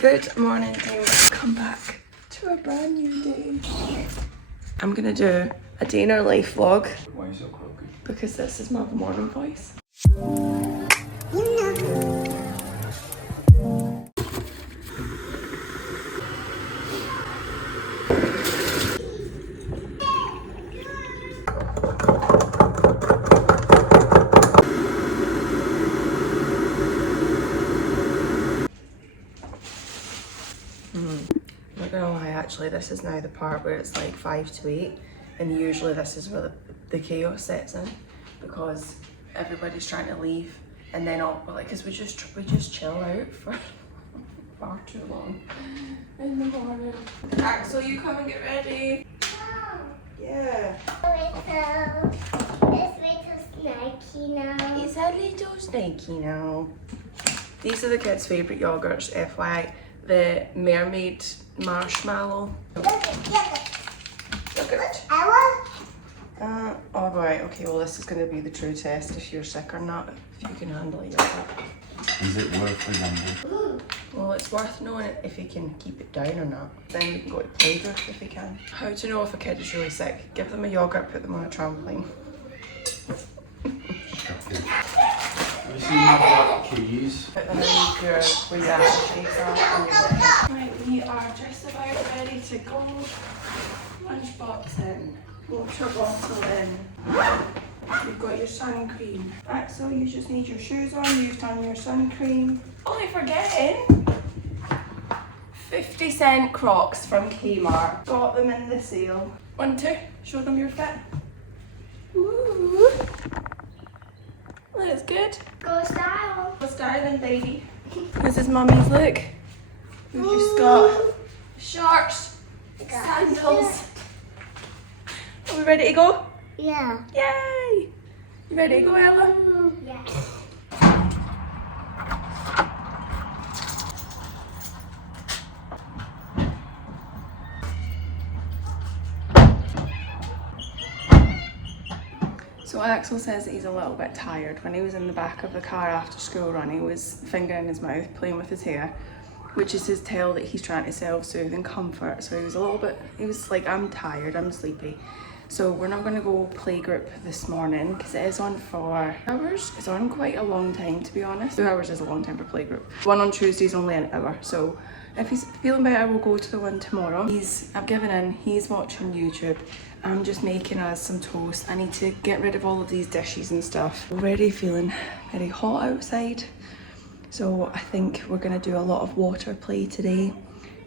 Good morning, team. Welcome back to a brand new day. I'm gonna do a day in our life vlog. Why are you so croaky? Because this is my morning voice. I'm not gonna lie, actually, this is now the part where it's like 5 to 8, and usually this is where the chaos sets in because everybody's trying to leave, and then because we just chill out for far too long in the morning. Axyl, you come and get ready. Yeah. It's little snaky now. He's a little snaky now. These are the kids' favourite yogurts, FYI. The mermaid marshmallow. Look at Yogurt. Ella. Oh right, okay, well this is going to be the true test if you're sick or not, if you can handle a yogurt. Is it worth the number? Well, it's worth knowing if you can keep it down or not. Then we can go to playgroup if you can. How to know if a kid is really sick? Give them a yogurt, put them on a trampoline. Have you seen my black keys? Put them in where your aftershaves are and your right, we are just about ready to go. Lunchbox in, water bottle in. You've got your sun cream. Axyl, you just need your shoes on, you've done your sun cream. Only forgetting 50-cent Crocs from Kmart. Got them in the sale. 1, 2, show them your fit. Woo! Looks good. Go style. Go styling, baby. This is mummy's look. We've just got shorts, sandals. Are we ready to go? Yeah. Yay! You ready to go, Ella? Yeah. So Axyl says that he's a little bit tired. When he was in the back of the car after school run, he was fingering his mouth, playing with his hair, which is his tell that he's trying to self-soothe and comfort. So he was like, I'm tired, I'm sleepy. So we're not gonna go playgroup this morning because it is on for hours. It's on quite a long time, to be honest. 2 hours is a long time for playgroup. One on Tuesday is only an hour. So if he's feeling better, we'll go to the one tomorrow. I've given in, he's watching YouTube. I'm just making us some toast. I need to get rid of all of these dishes and stuff. Already feeling very hot outside. So I think we're gonna do a lot of water play today.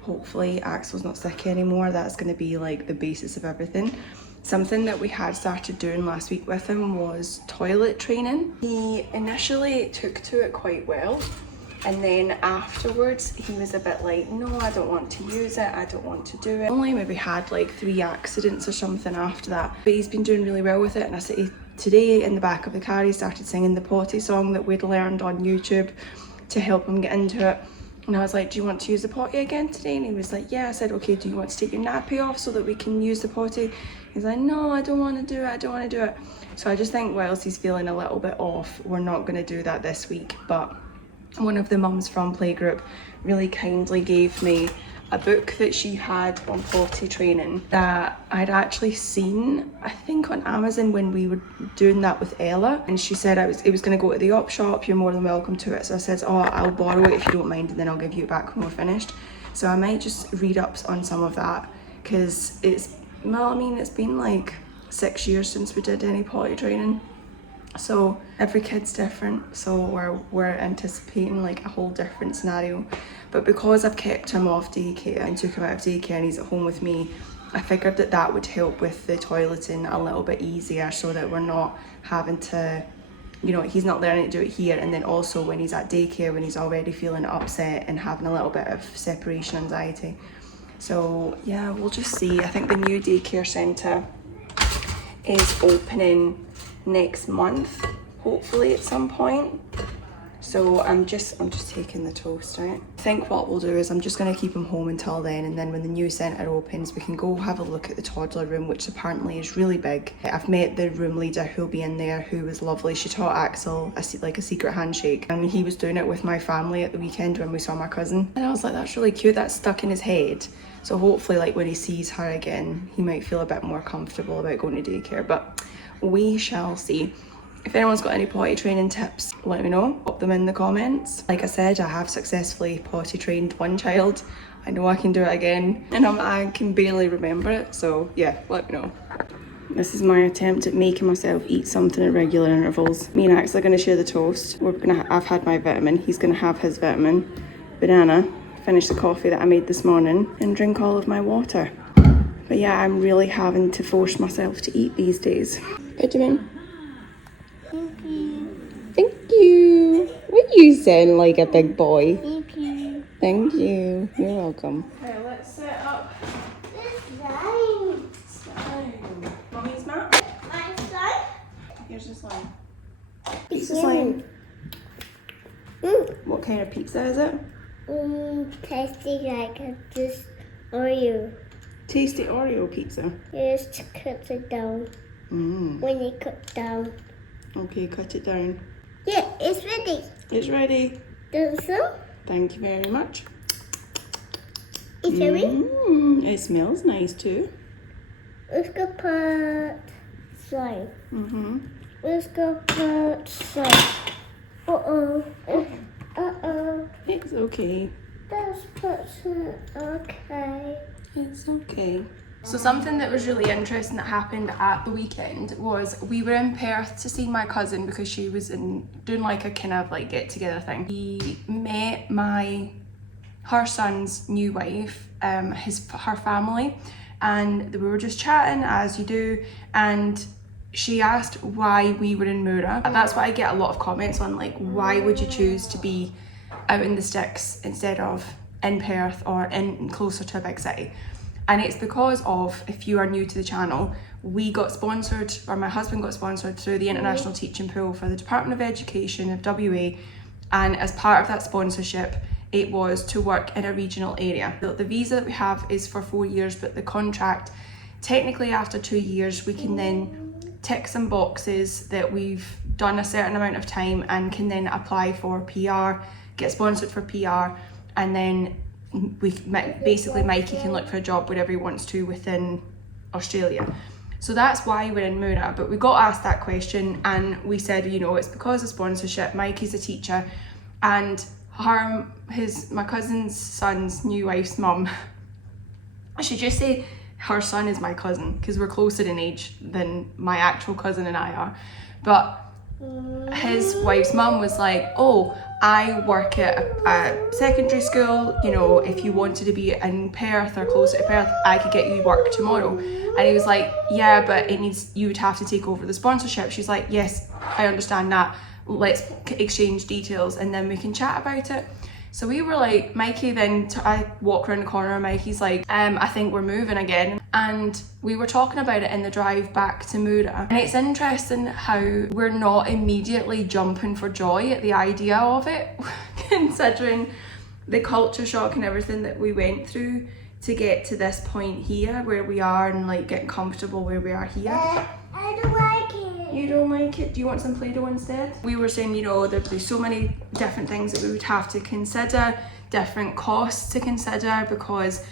Hopefully Axyl's not sick anymore. That's gonna be like the basis of everything. Something that we had started doing last week with him was toilet training. He initially took to it quite well, and then afterwards he was a bit like, no, I don't want to use it, I don't want to do it. Only maybe had like 3 accidents or something after that, but he's been doing really well with it. And I said today in the back of the car he started singing the potty song that we'd learned on YouTube to help him get into it. And I was like, do you want to use the potty again today? And he was like, yeah. I said, okay, do you want to take your nappy off so that we can use the potty? He's like, no, I don't want to do it, I don't want to do it. So I just think whilst he's feeling a little bit off, we're not going to do that this week. But one of the mums from playgroup really kindly gave me a book that she had on potty training that I'd actually seen, I think on Amazon when we were doing that with Ella, and she said it was going to go to the op shop, you're more than welcome to it. So I said, oh, I'll borrow it if you don't mind, and then I'll give you it back when we're finished. So I might just read up on some of that because it's been like 6 years since we did any potty training. So every kid's different, so we're anticipating like a whole different scenario. But because I've kept him off daycare and took him out of daycare and he's at home with me, I figured that would help with the toileting a little bit easier so that we're not having to, he's not learning to do it here, and then also when he's at daycare, when he's already feeling upset and having a little bit of separation anxiety. So yeah, we'll just see. I think the new daycare centre is opening next month, hopefully at some point. So I'm just taking the toast out. I think what we'll do is I'm just going to keep him home until then, and then when the new centre opens we can go have a look at the toddler room, which apparently is really big. I've met the room leader who'll be in there, who was lovely. She taught Axyl a secret handshake, and he was doing it with my family at the weekend when we saw my cousin, and I was like, that's really cute, that's stuck in his head. So hopefully like when he sees her again he might feel a bit more comfortable about going to daycare, but we shall see. If anyone's got any potty training tips, let me know. Pop them in the comments. Like I said, I have successfully potty trained one child. I know I can do it again, and I can barely remember it, so yeah, let me know. This is my attempt at making myself eat something at regular intervals. Me and Axel are going to share the toast. I've had my vitamin, he's going to have his vitamin. Banana, finish the coffee that I made this morning, and drink all of my water. But yeah, I'm really having to force myself to eat these days. Vitamin. Thank you. What you sound like a big boy. Thank you. Thank you. You're welcome. Okay, let's set up This slime. slime. Mommy's mat. My slime? Here's the slime. Pizza slime. What kind of pizza is it? Tasty like this Oreo. Tasty Oreo pizza. Just cut it down. When you cut down. Okay, cut it down. Yeah, it's ready. It's ready. So, Thank you very much. it's ready. It smells nice too. Let's go put slime. Let's go put slime. Uh-oh. Uh-oh. It's okay. Let's put some. Okay. It's okay. So something that was really interesting that happened at the weekend was we were in Perth to see my cousin because she was doing like a kind of like get together thing. We met her son's new wife, her family, and we were just chatting as you do, and she asked why we were in Moura. And that's what I get a lot of comments on, like, why would you choose to be out in the sticks instead of in Perth or in closer to a big city? And it's because of, if you are new to the channel, we got sponsored, or my husband got sponsored through the International Teaching Pool for the Department of Education of WA, and as part of that sponsorship it was to work in a regional area. The visa that we have is for 4 years, but the contract, technically after 2 years we can then tick some boxes that we've done a certain amount of time and can then apply for PR, get sponsored for PR, and then basically Mikey can look for a job wherever he wants to within Australia. So that's why we're in Moura. But we got asked that question and we said, you know, it's because of sponsorship. Mikey's a teacher, and my cousin's son's new wife's mum, I should just say her son is my cousin because we're closer in age than my actual cousin and I are, but his wife's mum was like, oh, I work at a secondary school, you know, if you wanted to be in Perth or closer to Perth, I could get you work tomorrow. And he was like, yeah, but you would have to take over the sponsorship. She's like, yes, I understand that. Let's exchange details and then we can chat about it. So we were like, Mikey, then I walk around the corner and Mikey's like, I think we're moving again. And we were talking about it in the drive back to Moura. And it's interesting how we're not immediately jumping for joy at the idea of it, considering the culture shock and everything that we went through to get to this point here where we are, and like getting comfortable where we are here. I don't like it. You don't like it? Do you want some Play-Doh instead? We were saying, you know, there'd be so many different things that we would have to consider, different costs to consider, because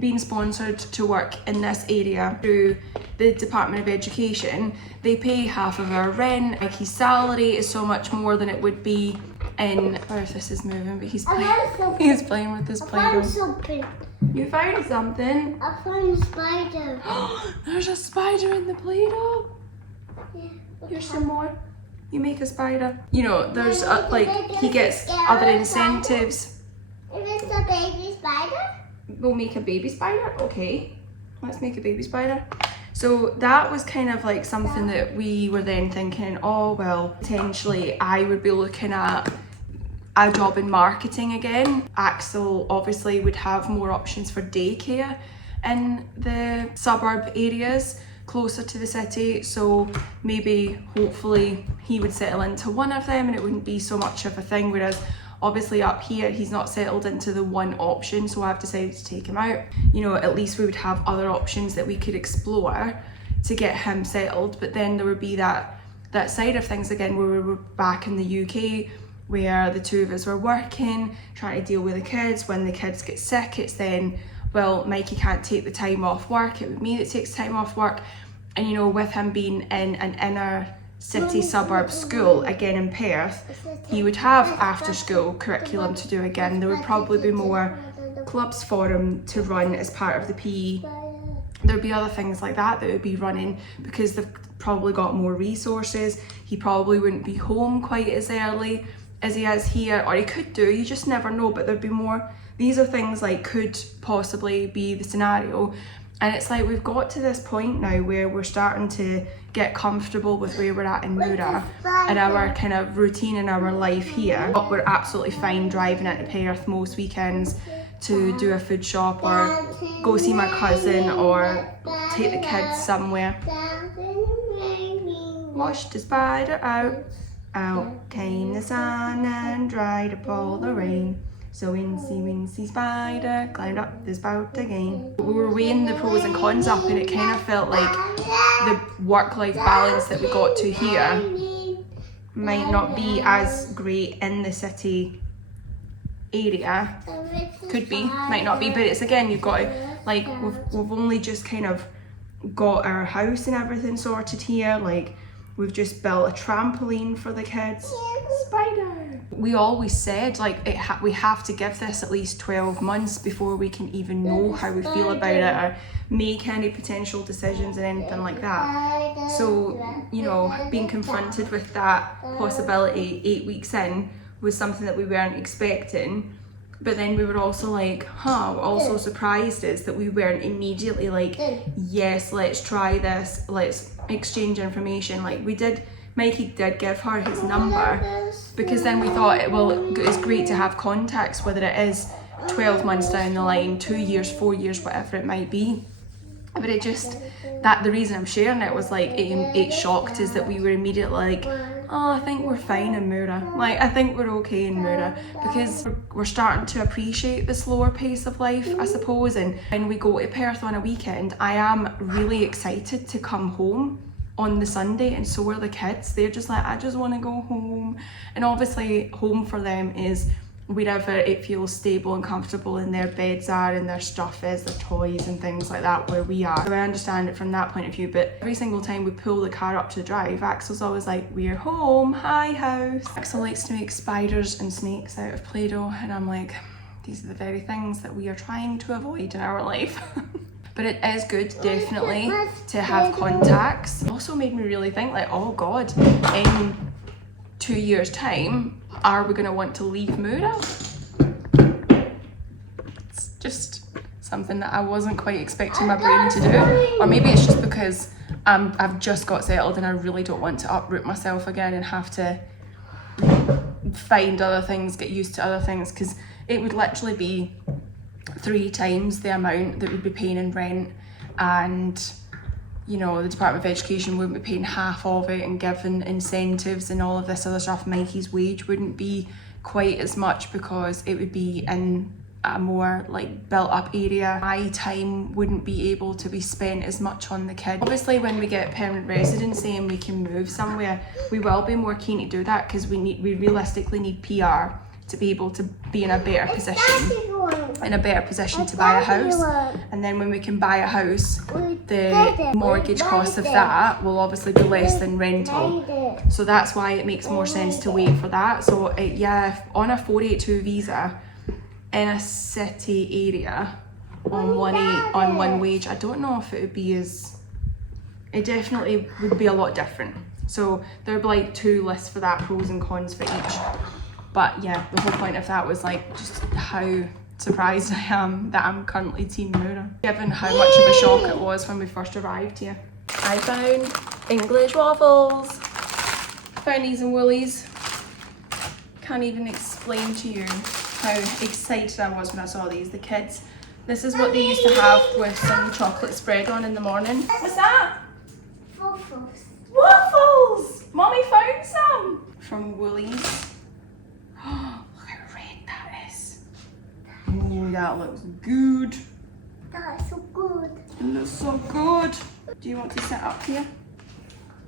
being sponsored to work in this area through the Department of Education, they pay half of our rent. Like, his salary is so much more than it would be in, sorry if this is moving, but he's playing with this Play-Doh. I found something. You found something? I found a spider. There's a spider in the Play-Doh. Yeah. Here's some more. You make a spider. You know, there's like, he gets other incentives. If it's a baby spider? We'll make a baby spider? Okay. Let's make a baby spider. So that was kind of like something that we were then thinking, oh, well, potentially I would be looking at a job in marketing again. Axyl obviously would have more options for daycare in the suburb areas closer to the city, so maybe hopefully he would settle into one of them and it wouldn't be so much of a thing, whereas obviously up here he's not settled into the one option, so I've decided to take him out. You know, at least we would have other options that we could explore to get him settled, but then there would be that side of things again where we were back in the UK, where the two of us were working, trying to deal with the kids. When the kids get sick, it's then, well, Mikey can't take the time off work, it would me that takes time off work. And you know, with him being in an inner city suburb school, again in Perth, he would have after school curriculum to do again. There would probably be more clubs for him to run as part of the PE. There'd be other things like that would be running because they've probably got more resources. He probably wouldn't be home quite as early as he is here, or he could do, you just never know, but there'd be more. These are things like could possibly be the scenario. And it's like we've got to this point now where we're starting to get comfortable with where we're at in Moura and our kind of routine in our life here. But we're absolutely fine driving into Perth most weekends to do a food shop or go see my cousin or take the kids somewhere. Washed the spider out came the sun and dried up all the rain. So wincy spider climbed up the spout again. We were weighing the pros and cons up and it kind of felt like the work-life balance that we got to here might not be as great in the city area. Could be, might not be, but it's again, you've got to, like, we've only just kind of got our house and everything sorted here. Like, we've just built a trampoline for the kids. Spider! We always said, like, we have to give this at least 12 months before we can even know how we feel about it or make any potential decisions and anything like that. So, you know, being confronted with that possibility 8 weeks in was something that we weren't expecting. But then we were also like, we're also surprised is that we weren't immediately like, yes, let's try this, let's exchange information. Like we did, Mikey did give her his number because then we thought, it's great to have contacts, whether it is 12 months down the line, 2 years, 4 years, whatever it might be. But it just, the reason I'm sharing it was like, it shocked us that we were immediately like, oh, I think we're fine in Moura. Like, I think we're okay in Moura because we're starting to appreciate the slower pace of life, I suppose. And when we go to Perth on a weekend, I am really excited to come home on the Sunday, and so are the kids. They're just like, I just want to go home. And obviously home for them is wherever it feels stable and comfortable and their beds are and their stuff is, their toys and things like that, where we are. So I understand it from that point of view, but every single time we pull the car up to the drive, Axyl's always like, we're home, hi house. Axyl likes to make spiders and snakes out of Play-Doh, and I'm like, these are the very things that we are trying to avoid in our life. But it is good, definitely, to have contacts. It also made me really think, like, oh God, in 2 years' time, are we going to want to leave Moura? It's just something that I wasn't quite expecting my brain to do. Or maybe it's just because I've just got settled and I really don't want to uproot myself again and have to find other things, get used to other things, because it would literally be 3 times the amount that we'd be paying in rent, and you know, the Department of Education wouldn't be paying half of it and giving incentives and all of this other stuff. Mikey's wage wouldn't be quite as much because it would be in a more like built up area. My time wouldn't be able to be spent as much on the kids. Obviously when we get permanent residency and we can move somewhere, we will be more keen to do that because we realistically need PR to be able to be in a better position to buy a house. And then when we can buy a house, the mortgage cost of that will obviously be less than rental. So that's why it makes more sense to wait for that. So yeah, on a 482 visa in a city area on one wage, I don't know if it would be it definitely would be a lot different. So there'd be like 2 lists for that, pros and cons for each. But yeah, the whole point of that was like just how surprised I am that I'm currently Team Moura, given how much of a shock it was when we first arrived here. I found English waffles. Found these in Woolies. Can't even explain to you how excited I was when I saw these. The kids, this is what they used to have with some chocolate spread on in the morning. What's that? waffles. Waffles! Mommy found some! From Woolies. Oh, look how red that is. Oh, that looks good. That's so good. It looks so good. Do you want to sit up here?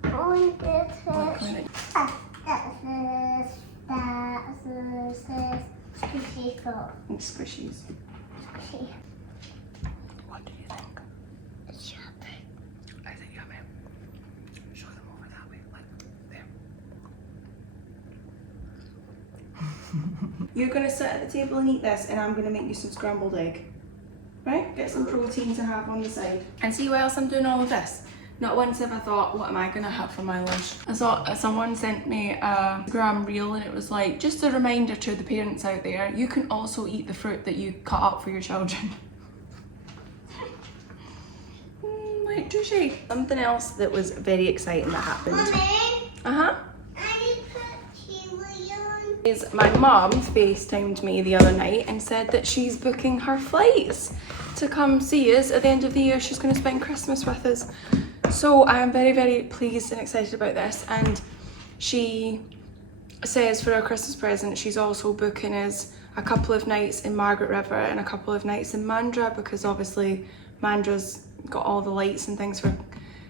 On this What kind of- squishy stuff. Squishies. Squishy. What do you think? It's yummy. I think yummy. Show them over that way, like there. You're gonna sit at the table and eat this, and I'm gonna make you some scrambled egg. Right? Get some protein to have on the side. And see why else I'm doing all of this. Not once have I thought, what am I gonna have for my lunch? I saw someone sent me a Instagram reel and it was like, just a reminder to the parents out there, you can also eat the fruit that you cut up for your children. Like touche. Something else that was very exciting that happened. Mommy, Uh-huh. I need to put chili on. Is my mum FaceTimed me the other night and said that she's booking her flights to come see us at the end of the year. She's going to spend Christmas with us. So I am very, very pleased and excited about this. And she says for her Christmas present, she's also booking us a couple of nights in Margaret River and a couple of nights in Mandurah, because obviously Mandra's got all the lights and things for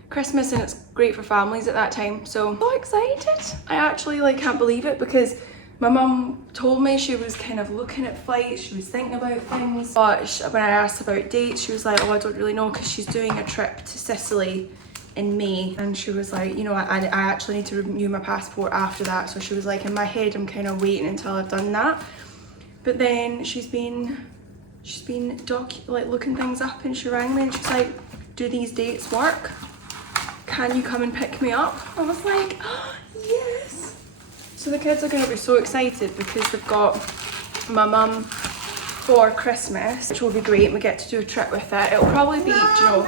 Christmas and it's great for families at that time. So excited. I actually can't believe it, because my mum told me she was kind of looking at flights, she was thinking about things, but when I asked about dates, she was like, oh, I don't really know, because she's doing a trip to Sicily in May, and she was like, you know, I actually need to renew my passport after that. So she was like, in my head I'm kind of waiting until I've done that. But then she's been looking things up, and she rang me and she's like, do these dates work? Can you come and pick me up? I was like, oh, yes. So the kids are going to be so excited because they've got my mum for Christmas, which will be great. We get to do a trip with it. It'll probably be, do you know,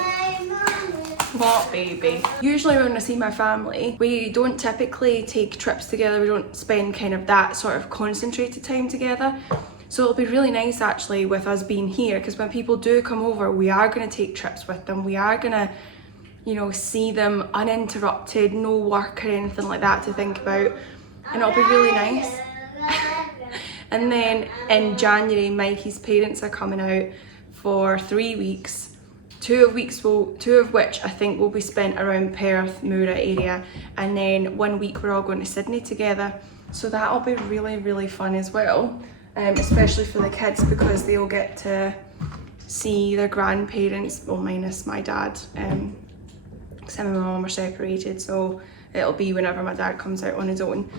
what, baby? Usually when I see my family, we don't typically take trips together. We don't spend kind of that sort of concentrated time together. So it'll be really nice actually with us being here, because when people do come over, we are going to take trips with them. We are going to, you know, see them uninterrupted, no work or anything like that to think about. And it'll be really nice. And then in January, Mikey's parents are coming out for 3 weeks. 2 of which I think will be spent around Perth, Moora area, and then 1 week we're all going to Sydney together. So that'll be really, really fun as well, especially for the kids, because they'll get to see their grandparents, well, minus my dad, because him and my mum are separated, so it'll be whenever my dad comes out on his own.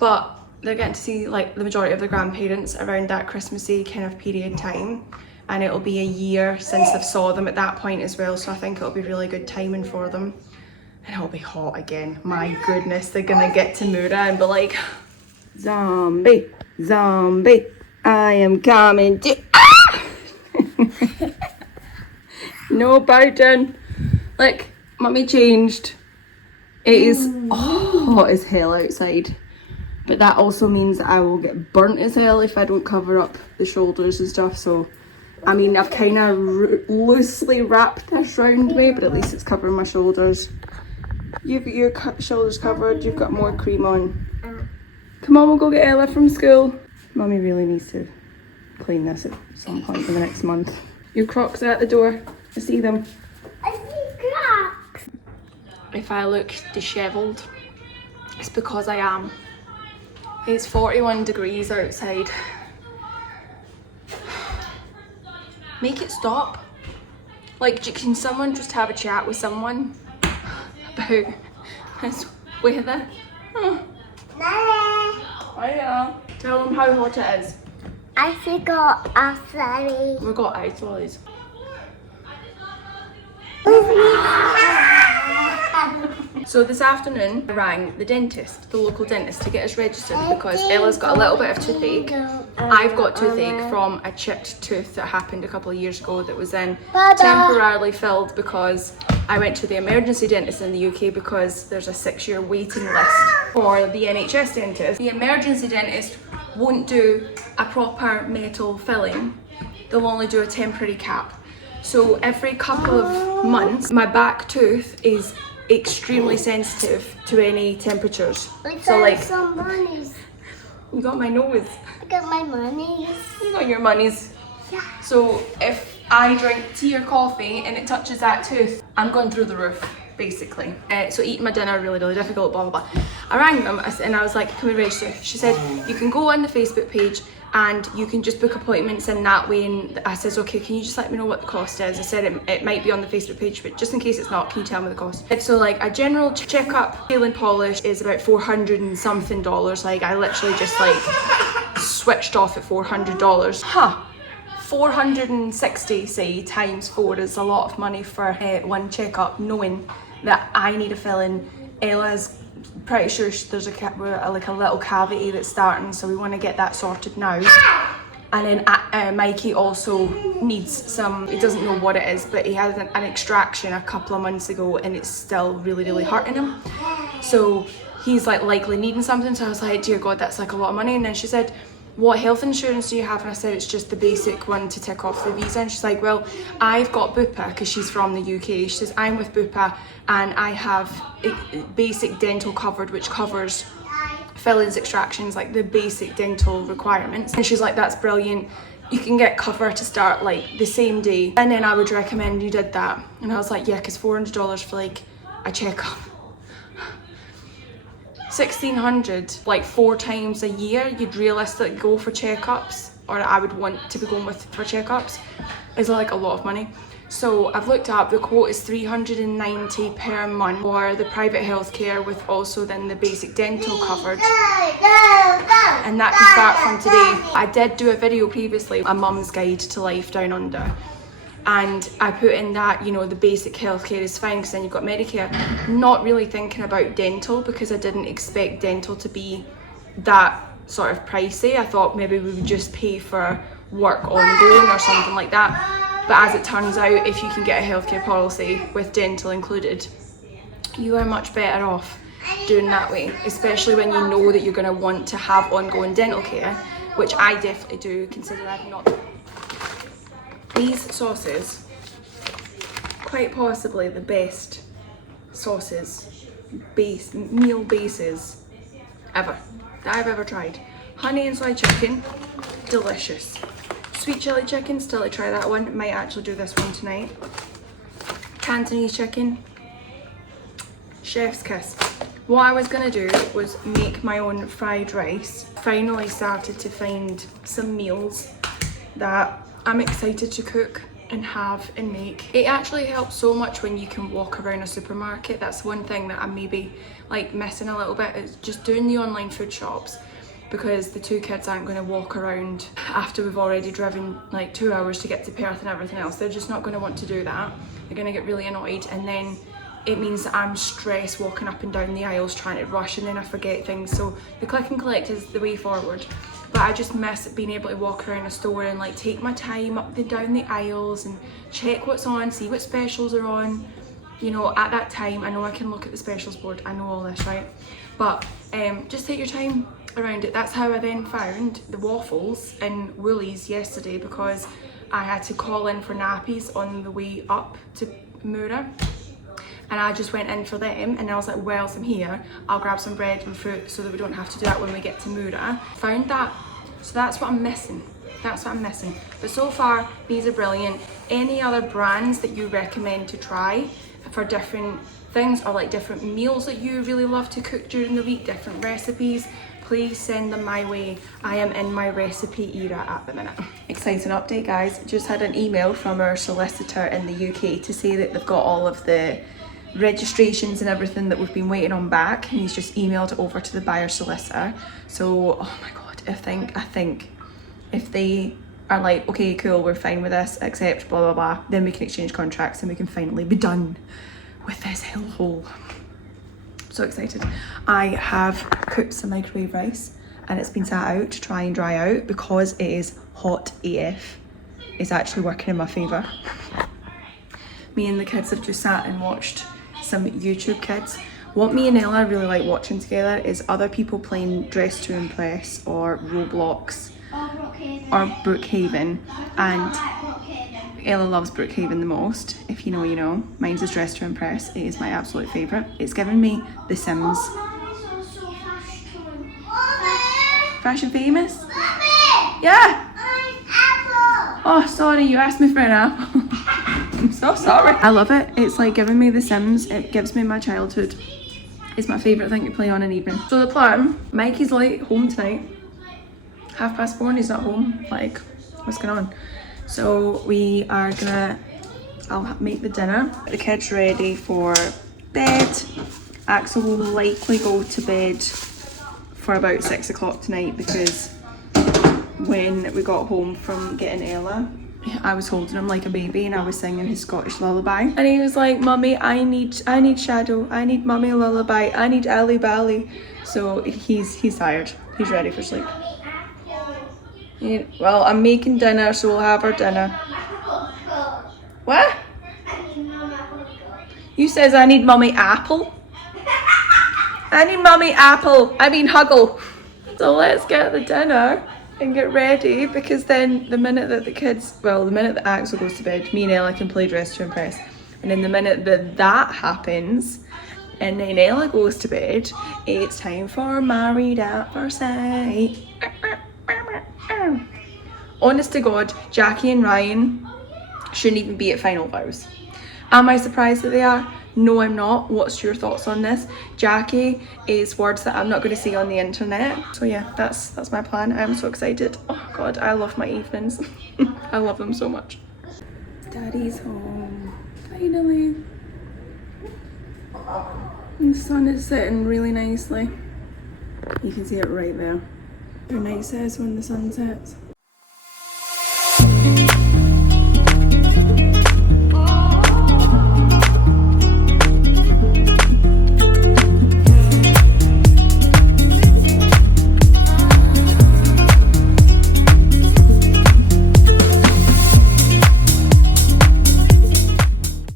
But they're getting to see like the majority of their grandparents around that Christmassy kind of period time. And it'll be a year since they've saw them at that point as well, so I think it'll be really good timing for them. And it'll be hot again. My goodness, they're gonna get to Moora and be like, zombie, zombie, I am coming to, ah! No biting. Look, mummy changed. It is hot as hell outside. But that also means that I will get burnt as hell if I don't cover up the shoulders and stuff, so I mean, I've kind of loosely wrapped this around me, but at least it's covering my shoulders. You've got your shoulders covered, you've got more cream on. Come on, we'll go get Ella from school. Mummy really needs to clean this at some point in the next month. Your Crocs are at the door. I see them. I see Crocs. If I look dishevelled, it's because I am. It's 41 degrees outside. Make it stop. Like, can someone just have a chat with someone about this weather? Oh. I know. Tell them how hot it is. I forgot a ferry. We've got ice. So this afternoon I rang the dentist, the local dentist, to get us registered because Ella's got a little bit of toothache. I've got toothache from a chipped tooth that happened a couple of years ago that was then temporarily filled because I went to the emergency dentist in the UK because there's a 6-year waiting list for the NHS dentist. The emergency dentist won't do a proper metal filling, they'll only do a temporary cap. So every couple of months my back tooth is extremely sensitive to any temperatures. I So got like, some monies. you got my nose. I got my monies. You got your monies. Yeah. So if I drink tea or coffee and it touches that tooth, I'm going through the roof, basically. So eating my dinner, really, really difficult, blah, blah, blah. I rang them and I was like, can we register? She said, you can go on the Facebook page and you can just book appointments in that way. And I says, okay, can you just let me know what the cost is? I said it might be on the Facebook page, but just in case it's not, can you tell me the cost? So like a general checkup, nail and polish is about $400 and something. Like I literally just like switched off at $400. Huh. 460, say, times 4 is a lot of money for one checkup, knowing that I need to fill in. Ella's pretty sure there's like a little cavity that's starting, so we want to get that sorted now. And then Mikey also needs some, he doesn't know what it is, but he had an extraction a couple of months ago and it's still really, really hurting him. So he's like likely needing something. So I was like, dear God, that's like a lot of money. And then she said, what health insurance do you have? And I said, it's just the basic one to tick off the visa. And she's like, well, I've got Bupa, because she's from the UK. She says, I'm with Bupa and I have basic dental covered, which covers fillings, extractions, like the basic dental requirements. And she's like, that's brilliant. You can get cover to start like the same day. And then I would recommend you did that. And I was like, yeah, because $400 for like a checkup. $1,600, like 4 times a year, you'd realistically go for checkups, or I would want to be going with for checkups, is like a lot of money. So I've looked up, the quote is $390 per month for the private healthcare with also then the basic dental coverage. And that can start from today. I did do a video previously, a mum's guide to life down under. And I put in that, you know, the basic healthcare is fine because then you've got Medicare. Not really thinking about dental because I didn't expect dental to be that sort of pricey. I thought maybe we would just pay for work ongoing or something like that. But as it turns out, if you can get a healthcare policy with dental included, you are much better off doing that way, especially when you know that you're going to want to have ongoing dental care, which I definitely do, considering I've not. These sauces, quite possibly the best sauces, meal bases ever, that I've ever tried. Honey and soy chicken, delicious. Sweet chili chicken, still to try that one, might actually do this one tonight. Cantonese chicken, chef's kiss. What I was gonna do was make my own fried rice. Finally started to find some meals that I'm excited to cook and have and make. It actually helps so much when you can walk around a supermarket. That's one thing that I'm maybe like missing a little bit, is just doing the online food shops, because the 2 kids aren't going to walk around after we've already driven like 2 hours to get to Perth and everything else. They're just not going to want to do that. They're going to get really annoyed, and then it means that I'm stressed walking up and down the aisles trying to rush, and then I forget things. So the click and collect is the way forward. But I just miss being able to walk around a store and like take my time up and down the aisles and check what's on, see what specials are on. You know, at that time, I know I can look at the specials board, I know all this, right? But just take your time around it. That's how I then found the waffles in Woolies yesterday, because I had to call in for nappies on the way up to Moura. And I just went in for them, and I was like, whilst I'm here, I'll grab some bread and fruit so that we don't have to do that when we get to Moura. Found that, so that's what I'm missing. That's what I'm missing. But so far, these are brilliant. Any other brands that you recommend to try for different things, or like different meals that you really love to cook during the week, different recipes, please send them my way. I am in my recipe era at the minute. Exciting update, guys. Just had an email from our solicitor in the UK to say that they've got all of the registrations and everything that we've been waiting on back, and he's just emailed it over to the buyer solicitor. So oh my god, I think if they are like, okay, cool, we're fine with this, accept, blah blah blah, then we can exchange contracts and we can finally be done with this hellhole. So excited. I have cooked some microwave rice and it's been sat out to try and dry out because it is hot AF. It's actually working in my favour. Me and the kids have just sat and watched some YouTube Kids. What me and Ella really like watching together is other people playing Dress to Impress or Roblox or Brookhaven, and Ella loves Brookhaven the most. If you know, you know. Mine's is Dress to Impress. It is my absolute favourite. It's given me The Sims. Fashion Famous? Yeah! Oh, sorry, you asked me for an apple. I'm so sorry. I love it. It's like giving me The Sims. It gives me my childhood. It's my favourite thing to play on an evening. So the plan, Mikey's late home tonight. 4:30 and he's not home. Like, what's going on? So we are gonna, I'll make the dinner. Get the kids ready for bed. Axel will likely go to bed for about 6 o'clock tonight because when we got home from getting Ella, I was holding him like a baby and I was singing his Scottish lullaby. And he was like, Mummy, I need Shadow, I need Mummy lullaby, I need Ali Bally. So he's tired. He's ready for sleep. Well, I'm making dinner, so we'll have our dinner. What? You says I need Mummy apple? I need Mummy apple. I mean Huggle. So let's get the dinner and get ready, because then the minute that Axel goes to bed, me and Ella can play Dress to Impress. And then the minute that happens, and then Ella goes to bed, it's time for Married at First Sight. Honest to God, Jackie and Ryan shouldn't even be at final vows. Am I surprised that they are? No, I'm not. What's your thoughts on this? Jackie is words that I'm not going to see on the internet. So yeah, that's my plan. I'm so excited. Oh God, I love my evenings. I love them so much. Daddy's home. Finally. And the sun is setting really nicely. You can see it right there. How nice it is when the sun sets.